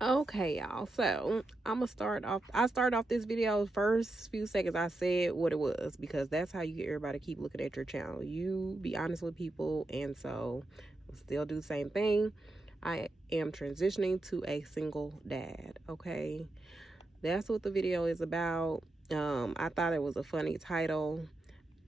Okay, y'all. So I'm gonna start off. I started off this video first few seconds. I said what it was because that's how you get everybody to keep looking at your channel. You be honest with people, and so I'll still do the same thing. I am transitioning to a single dad. Okay, that's what the video is about. I thought it was a funny title.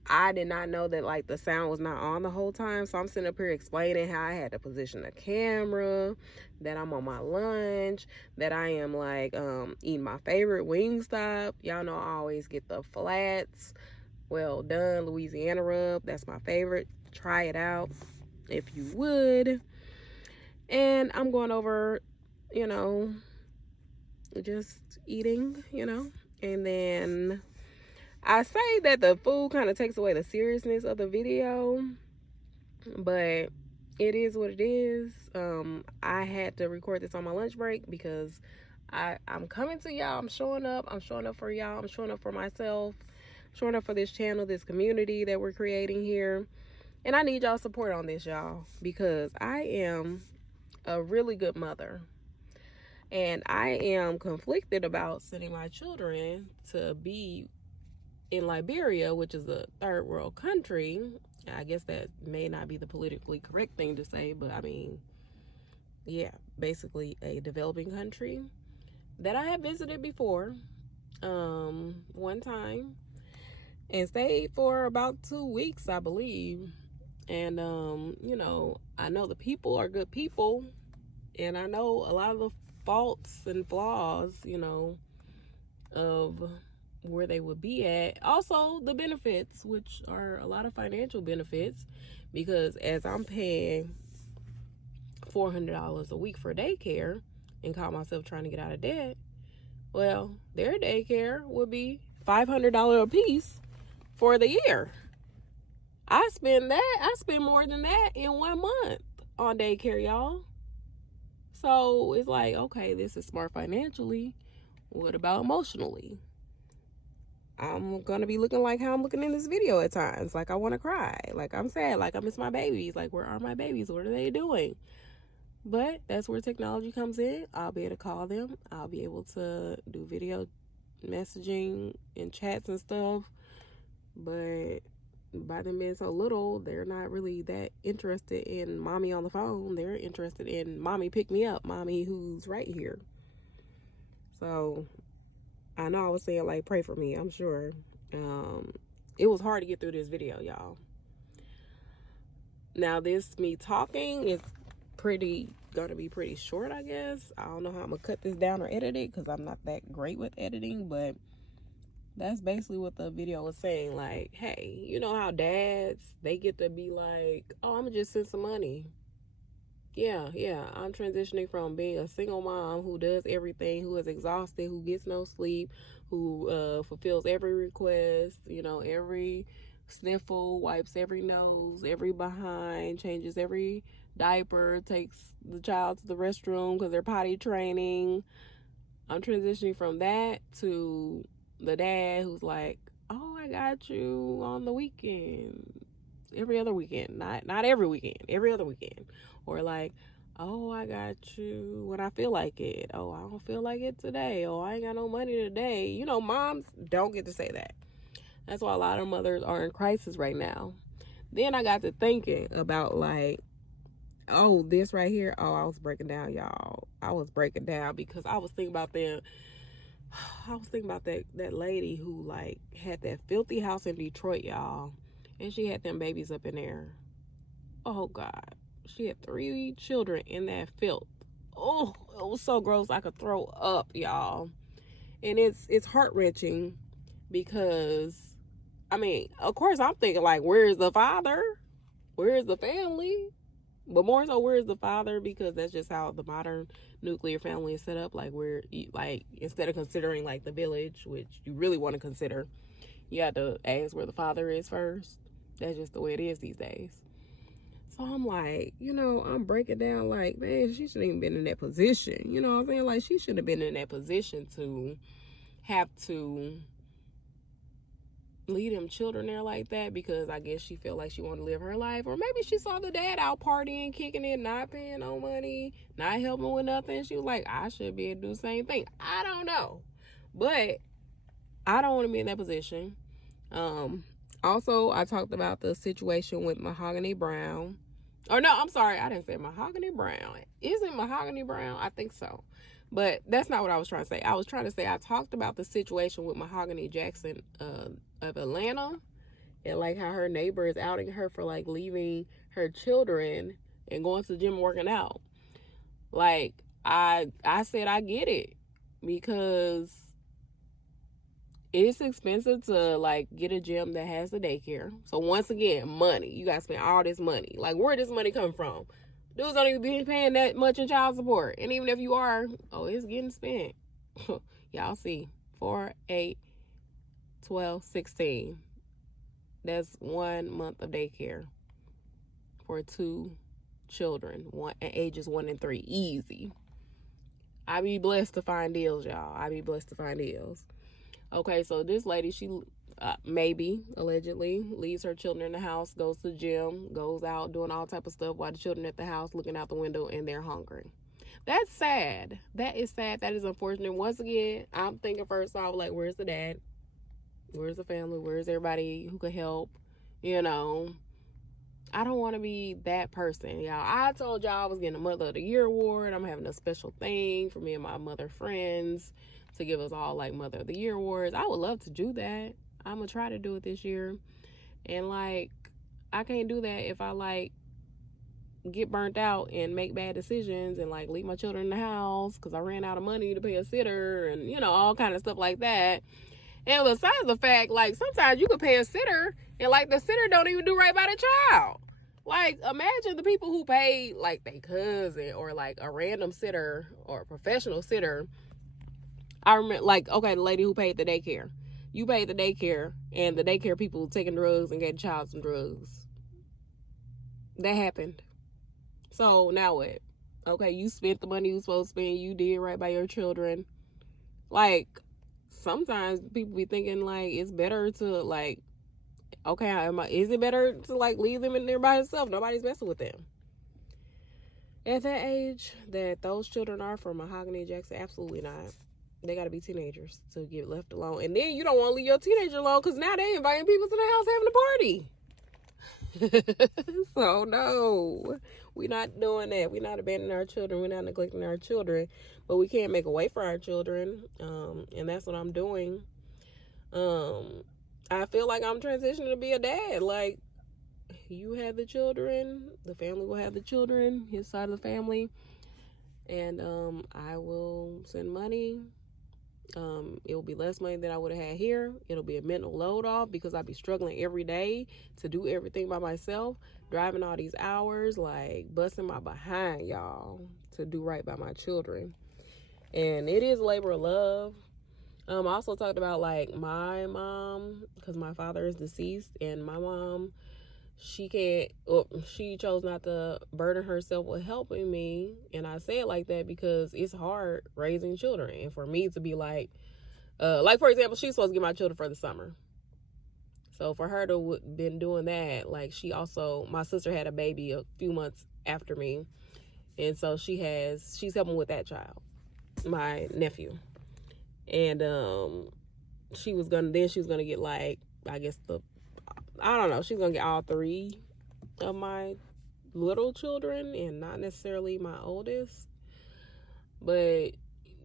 I did not know that like the sound was not on the whole time, so I'm sitting up here explaining how I had to position the camera, that I'm on my lunch, that I am like eating my favorite Wingstop. Y'all know I always get the flats, well done Louisiana rub. That's my favorite. Try it out if you would. And I'm going over, you know, just eating, and then I say that the food kind of takes away the seriousness of the video, but it is what it is. I had to record this on my lunch break because I'm coming to y'all. I'm showing up. I'm showing up for y'all. I'm showing up for myself. I'm showing up for this channel, this community that we're creating here. And I need y'all support on this, y'all, because I am a really good mother. And I am conflicted about sending my children to be in Liberia, which is a third world country. I guess that may not be the politically correct thing to say, but I mean, yeah, basically a developing country that I have visited before, one time, and stayed for about 2 weeks, I believe. And I know the people are good people, and I know a lot of the faults and flaws, of where they would be at. Also, the benefits, which are a lot of financial benefits, because as I'm paying $400 a week for daycare and call myself trying to get out of debt, well, their daycare would be $500 a piece for the year. I spend more than that in 1 month on daycare, y'all. So it's like, okay, this is smart financially. What about emotionally? I'm gonna be looking like how I'm looking in this video at times. Like I want to cry. Like I'm sad. Like I miss my babies. Like where are my babies? What are they doing? But that's where technology comes in. I'll be able to call them. I'll be able to do video messaging and chats and stuff. But by them being so little, they're not really that interested in mommy on the phone. They're interested in mommy pick me up, mommy who's right here. So I know I was saying like pray for me, I'm sure. It was hard to get through this video, y'all. Now this me talking is gonna be pretty short, I guess. I don't know how I'm gonna cut this down or edit it because I'm not that great with editing, but that's basically what the video was saying. Like, hey, you know how dads, they get to be like, oh, I'm gonna just send some money. Yeah, I'm transitioning from being a single mom who does everything, who is exhausted, who gets no sleep, who fulfills every request, every sniffle, wipes every nose, every behind, changes every diaper, takes the child to the restroom because they're potty training. I'm transitioning from that to the dad who's like, oh, I got you on the weekend, every other weekend, not every weekend, every other weekend. Or like, oh, I got you when I feel like it. Oh, I don't feel like it today. Oh, I ain't got no money today. Moms don't get to say that. That's why a lot of mothers are in crisis right now. Then I got to thinking about like, oh, this right here. Oh, I was breaking down, y'all. I was breaking down because I was thinking about them. I was thinking about that lady who like had that filthy house in Detroit, y'all, and she had them babies up in there. Oh God, she had 3 children in that filth. Oh, it was so gross I could throw up, y'all. And it's heart-wrenching because I mean, of course I'm thinking like, where's the father? Where's the family? But more so, where's the father? Because that's just how the modern nuclear family is set up. Like like instead of considering like the village, which you really want to consider, you have to ask where the father is first. That's just the way it is these days. So I'm like, I'm breaking down like, man, she shouldn't even been in that position. You know what I'm saying? Like, she should have been in that position to have to, leave them children there like that, because I guess she felt like she wanted to live her life. Or maybe she saw the dad out partying, kicking it, not paying no money, not helping with nothing. She was like, I should be able to do the same thing. I don't know. But I don't want to be in that position. Also, I talked about the situation with Mahogany Brown. Or no, I'm sorry, I didn't say Mahogany Brown. Is it Mahogany Brown? I think so. But that's not what I was trying to say. I was trying to say I talked about the situation with Mahogany Jackson of Atlanta, and like how her neighbor is outing her for like leaving her children and going to the gym and working out. Like, I said I get it, because it's expensive to like get a gym that has the daycare. So once again, money. You gotta spend all this money. Like, where does money come from? Dudes don't even be paying that much in child support. And even if you are, it's getting spent. Y'all see, 4, 8, 12, 16. That's 1 month of daycare for 2 children, ages 1 and 3. Easy. I be blessed to find deals, y'all. I be blessed to find deals. Okay, so this lady, she maybe, allegedly, leaves her children in the house, goes to the gym, goes out doing all type of stuff while the children at the house looking out the window and they're hungry. That's sad. That is sad. That is unfortunate. Once again, I'm thinking first off, like, where's the dad? Where's the family? Where's everybody who could help? You know, I don't want to be that person, y'all. I told y'all I was getting a Mother of the Year award. I'm having a special thing for me and my mother friends to give us all like Mother of the Year awards. I would love to do that. I'm gonna try to do it this year. And like, I can't do that if I like get burnt out and make bad decisions and like leave my children in the house because I ran out of money to pay a sitter and, you know, all kind of stuff like that. And besides the fact, like, sometimes you could pay a sitter and like the sitter don't even do right by the child. Like, imagine the people who pay like their cousin or like a random sitter or a professional sitter. I remember, like, okay, the lady who paid the daycare. You paid the daycare, and the daycare people taking drugs and gave the child some drugs. That happened. So, now what? Okay, you spent the money you were supposed to spend. You did right by your children. Like, sometimes people be thinking, like, it's better to, like, okay, is it better to, like, leave them in there by themselves? Nobody's messing with them. At that age that those children are for Mahogany Jackson, absolutely not. They got to be teenagers to get left alone. And then you don't want to leave your teenager alone because now they inviting people to the house having a party. So, no. We're not doing that. We're not abandoning our children. We're not neglecting our children. But we can't make a way for our children. And that's what I'm doing. I feel like I'm transitioning to be a dad. Like, you have the children. The family will have the children. His side of the family. And I will send money. It will be less money than I would have had here. It'll be a mental load off because I'll be struggling every day to do everything by myself, driving all these hours, like busting my behind, y'all, to do right by my children. And it is labor of love. I also talked about like my mom, because my father is deceased, and my mom, she chose not to burden herself with helping me. And I say it like that because it's hard raising children. And for me to be like for example, she's supposed to get my children for the summer. So for her to been doing that, like my sister had a baby a few months after me. And so she's helping with that child, my nephew. And she was gonna get like, I guess she's gonna get all 3 of my little children and not necessarily my oldest. But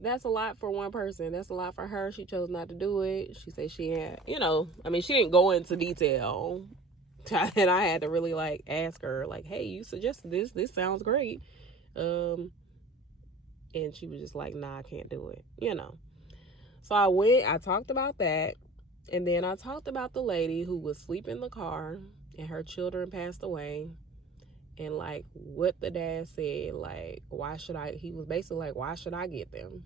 that's a lot for one person. That's a lot for her. She chose not to do it. She said she had, she didn't go into detail. And I had to really like ask her, like, hey, you suggested this. This sounds great. And she was just like, nah, I can't do it. So I talked about that. And then I talked about the lady who was asleep in the car and her children passed away. And like what the dad said, like, he was basically like, why should I get them?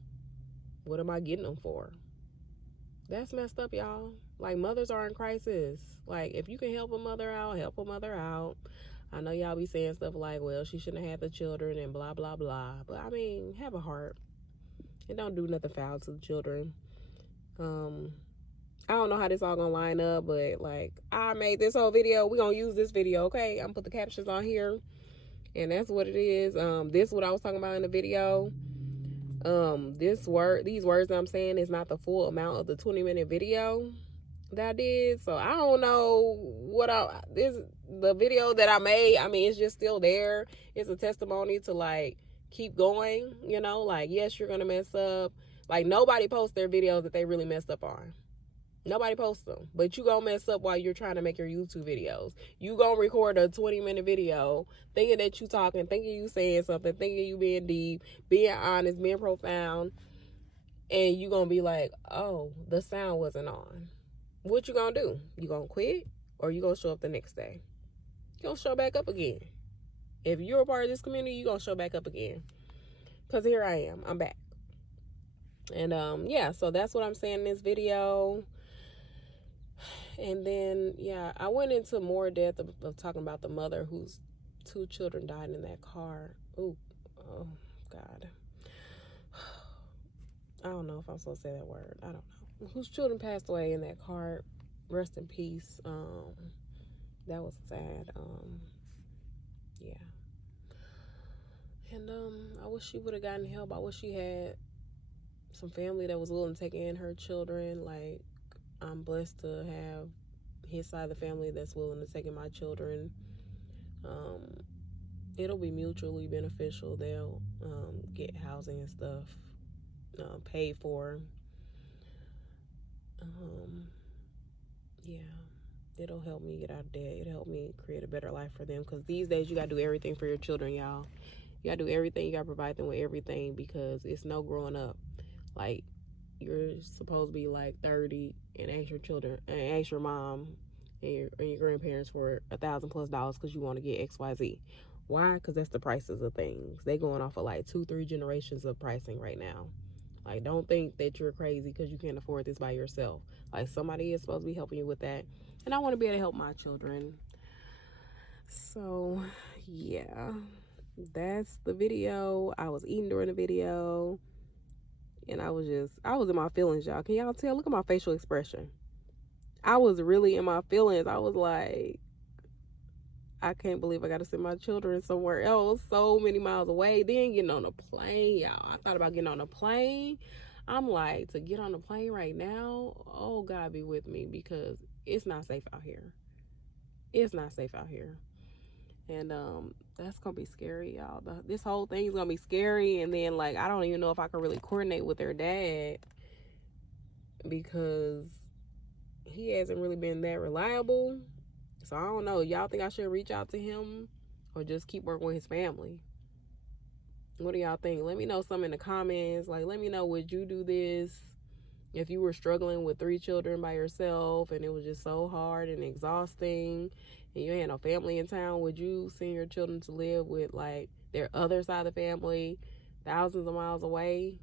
What am I getting them for? That's messed up, y'all. Like, mothers are in crisis. Like, if you can help a mother out, help a mother out. I know y'all be saying stuff like, well, she shouldn't have had the children and blah, blah, blah. But I mean, have a heart and don't do nothing foul to the children. I don't know how this all gonna line up, but like, I made this whole video. We gonna use this video, okay? I'm gonna put the captions on here, and that's what it is. This is what I was talking about in the video. These words that I'm saying is not the full amount of the 20-minute video that I did. So I don't know the video that I made. I mean, it's just still there. It's a testimony to like keep going, you know, like, yes, you're gonna mess up. Like, nobody posts their videos that they really messed up on. Nobody posts them, but you gonna mess up while you're trying to make your YouTube videos. You gonna record a 20-minute video thinking that you talking, thinking you saying something, thinking you being deep, being honest, being profound, and you gonna be like, oh, the sound wasn't on. What you gonna do? You gonna quit, or you gonna show up the next day? You gonna show back up again. If you're a part of this community, you gonna show back up again. Cause here I am, I'm back. And yeah, so that's what I'm saying in this video. And then, yeah, I went into more depth of talking about the mother whose 2 children died in that car. Ooh, oh, God. I don't know if I'm supposed to say that word. I don't know. Whose children passed away in that car. Rest in peace. That was sad. Yeah. And I wish she would have gotten help. I wish she had some family that was willing to take in her children. Like, I'm blessed to have his side of the family that's willing to take in my children. It'll be mutually beneficial. They'll get housing and stuff paid for. Yeah, it'll help me get out of debt. It'll help me create a better life for them, because these days you gotta do everything for your children, y'all. You gotta do everything. You gotta provide them with everything, because it's no growing up. Like, you're supposed to be like 30 and ask your children and ask your mom and your grandparents for $1,000+ because you want to get XYZ. Why? Because that's the prices of things. They going off of like 2-3 generations of pricing right now. Like, don't think that you're crazy because you can't afford this by yourself. Like, somebody is supposed to be helping you with that. And I want to be able to help my children. So, yeah, that's the video. I was eating during the video. And I was in my feelings, y'all. Can y'all tell? Look at my facial expression. I was really in my feelings. I was like, I can't believe I got to send my children somewhere else, so many miles away. Then getting on a plane, y'all. I thought about getting on a plane. I'm like, to get on a plane right now, oh, God be with me, because it's not safe out here. It's not safe out here. And that's gonna be scary, y'all. This whole thing's gonna be scary. And then, like, I don't even know if I can really coordinate with their dad, because he hasn't really been that reliable. So I don't know. Y'all think I should reach out to him or just keep working with his family? What do y'all think? Let me know some in the comments. Like, let me know, would you do this if you were struggling with 3 children by yourself and it was just so hard and exhausting and you had no family in town? Would you send your children to live with like their other side of the family thousands of miles away?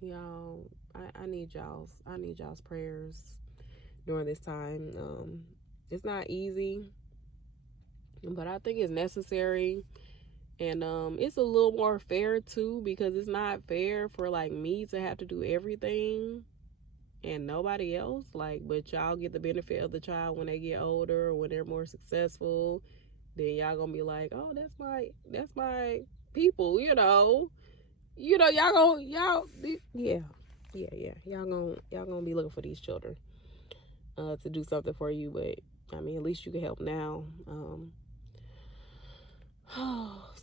Y'all, I need y'all's prayers during this time. It's not easy, but I think it's necessary. And it's a little more fair too, because it's not fair for like me to have to do everything and nobody else. Like, but y'all get the benefit of the child when they get older or when they're more successful. Then y'all gonna be like, oh, that's my people, you know, y'all gonna be looking for these children to do something for you. But I mean, at least you can help now.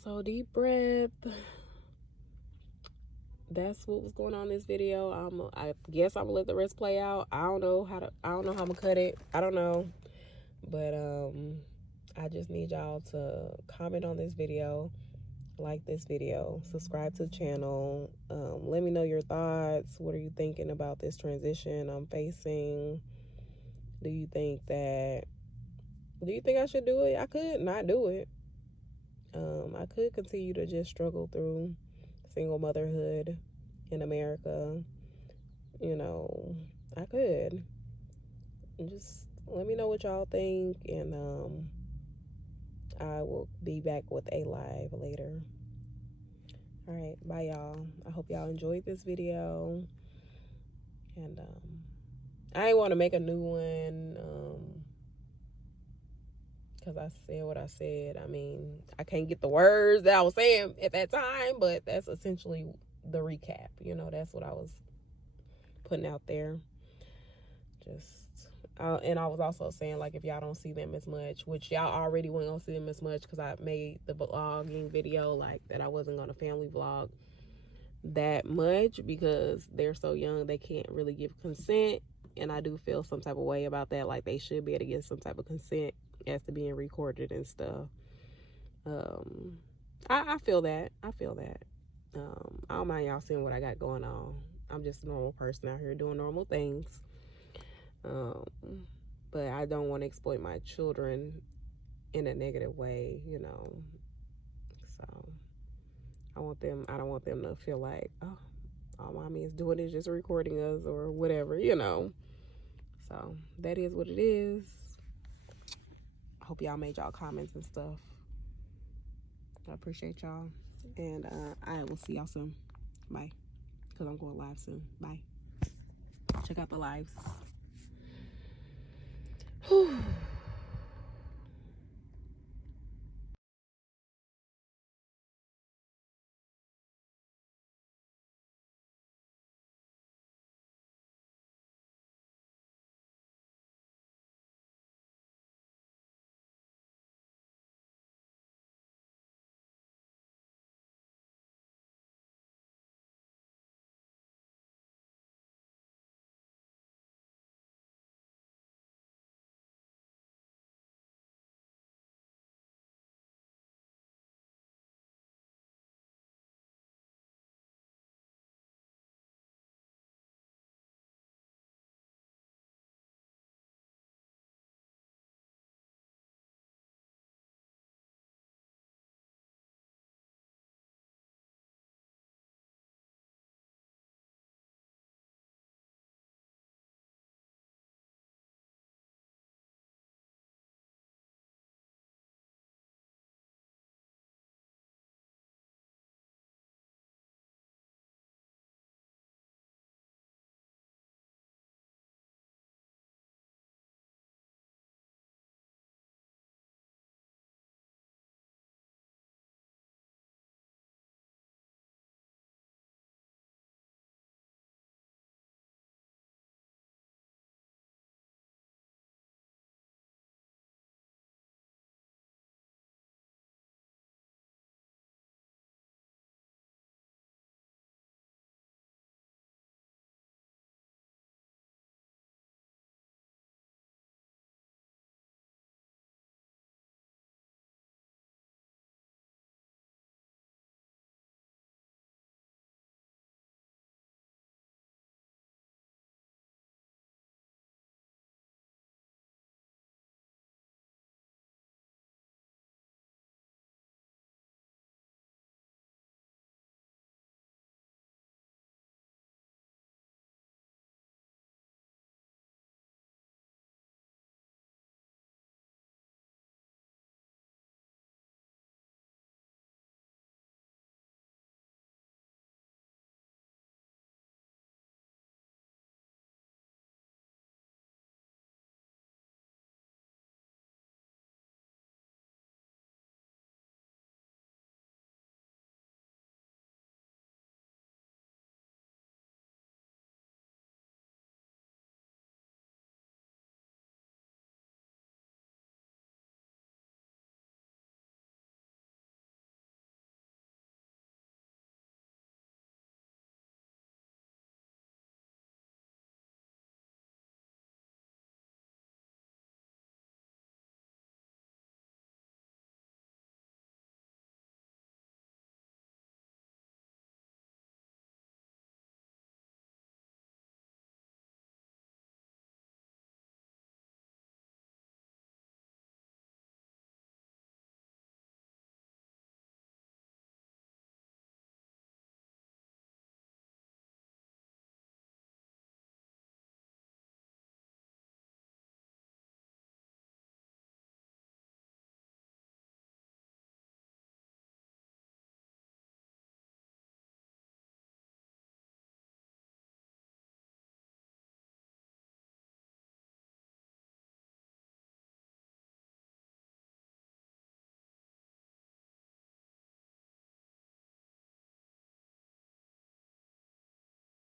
So deep breath. That's what was going on in this video. I guess I'm gonna let the rest play out. I don't know how I'm gonna cut it. I don't know. But I just need y'all to comment on this video, like this video, subscribe to the channel. Let me know your thoughts. What are you thinking about this transition I'm facing? Do you think I should do it? I could not do it. I could continue to just struggle through single motherhood in America. You know, I could. Just let me know what y'all think, and I will be back with a live later. All right, bye y'all. I hope y'all enjoyed this video, And I ain't want to make a new one because I said what I said. I mean, I can't get the words that I was saying at that time, but that's essentially the recap. You know, that's what I was putting out there. And I was also saying, like, if y'all don't see them as much, which y'all already weren't gonna see them as much because I made the vlogging video, like, that I wasn't gonna family vlog that much because they're so young, they can't really give consent. And I do feel some type of way about that, like they should be able to get some type of consent as to being recorded and stuff. I feel that. I don't mind y'all seeing what I got going on. I'm just a normal person out here doing normal things. But I don't want to exploit my children in a negative way, you know. So I don't want them to feel like, oh, all mommy is doing is just recording us or whatever, you know. So that is what it is. I hope y'all made y'all comments and stuff. I appreciate y'all. And I will see y'all soon. Bye. Because I'm going live soon. Bye. Check out the lives. Whew.